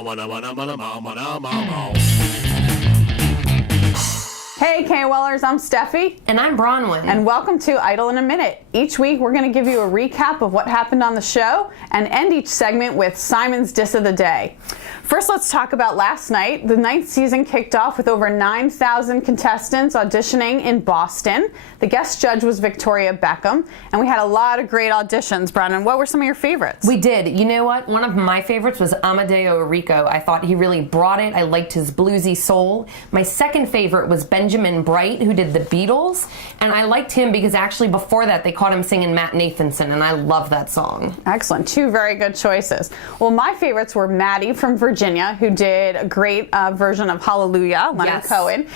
Hey KOLers, I'm Steffi. And I'm Bronwyn. And welcome to Idol in a Minute. Each week we're going to give you a recap of what happened on the show and end each segment with Simon's Diss of the Day. First, let's talk about last night. The 9th season kicked off with over 9,000 contestants auditioning in Boston. The guest judge was Victoria Beckham, and we had a lot of great auditions. Brennan, what were some of your favorites? We did. You know what? One of my favorites was Amadeo Rico. I thought he really brought it. I liked his bluesy soul. My second favorite was Benjamin Bright, who did the Beatles, and I liked him because actually before that they caught him singing Matt Nathanson, and I love that song. Excellent. Two very good choices. Well, my favorites were Maddie from Virginia, who did a great version of Hallelujah. Leonard Cohen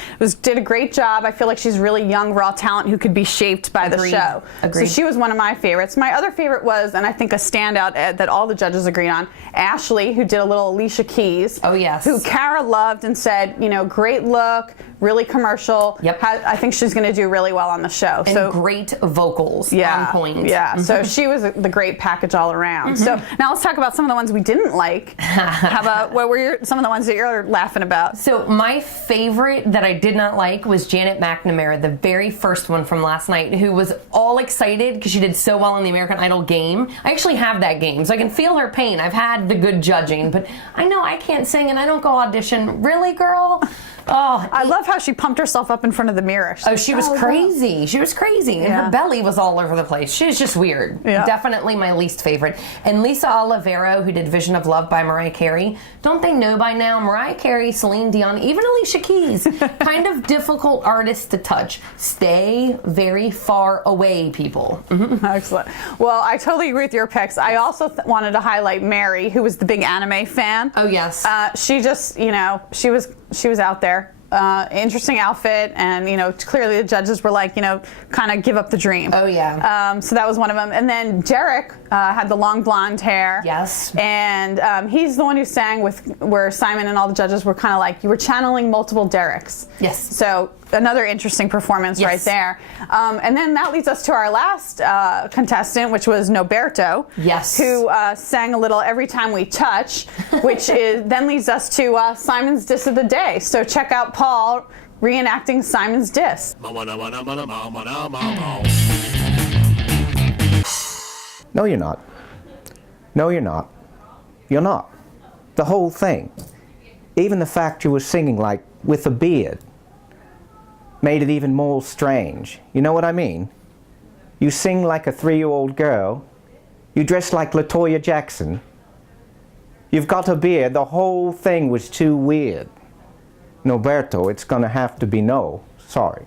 did a great job. I feel like she's really young, raw talent who could be shaped by the show. Agreed. So she was one of my favorites. My other favorite was, and I think a standout that all the judges agreed on, Ashley, who did a little Alicia Keys. Oh, yes. Who Kara loved and said, you know, great look, really commercial. Yep. I think she's going to do really well on the show. And great vocals on point. Yeah, so she was the great package all around. So now let's talk about some of the ones we didn't like. How about, what were some of the ones that you're laughing about? So my favorite that I did not like was Janet McNamara, the very first one from last night, who was all excited because she did so well in the American Idol game. I actually have that game, so I can feel her pain. I've had the good judging, but I know I can't sing and I don't go audition. Really, girl? Oh, I love how she pumped herself up in front of the mirror. She was crazy. Wow. She was crazy. And her belly was all over the place. She was just weird. Yeah. Definitely my least favorite. And Lisa Olivero, who did Vision of Love by Mariah Carey. Don't they know by now? Mariah Carey, Celine Dion, even Alicia Keys. Kind of difficult artists to touch. Stay very far away, people. Excellent. Well, I totally agree with your picks. I also wanted to highlight Mary, who was the big anime fan. Oh, yes. She just, you know, she was out there. Interesting outfit, and you know, clearly the judges were like, you know, kind of give up the dream. Oh yeah. So that was one of them. And then Derek had the long blonde hair. Yes. And he's the one who sang with where Simon and all the judges were kind of like, you were channeling multiple Dereks. Yes. So another interesting performance right there. And then that leads us to our last contestant, which was Noberto. Yes. Who sang a little Every Time We Touch, which then leads us to Simon's Diss of the Day. So check out Paul reenacting Simon's diss. No, you're not. No, you're not. You're not. The whole thing. Even the fact you were singing like with a beard made it even more strange. You know what I mean? You sing like a 3-year-old girl. You dress like LaToya Jackson. You've got a beard. The whole thing was too weird. Noberto, it's gonna have to be no. Sorry.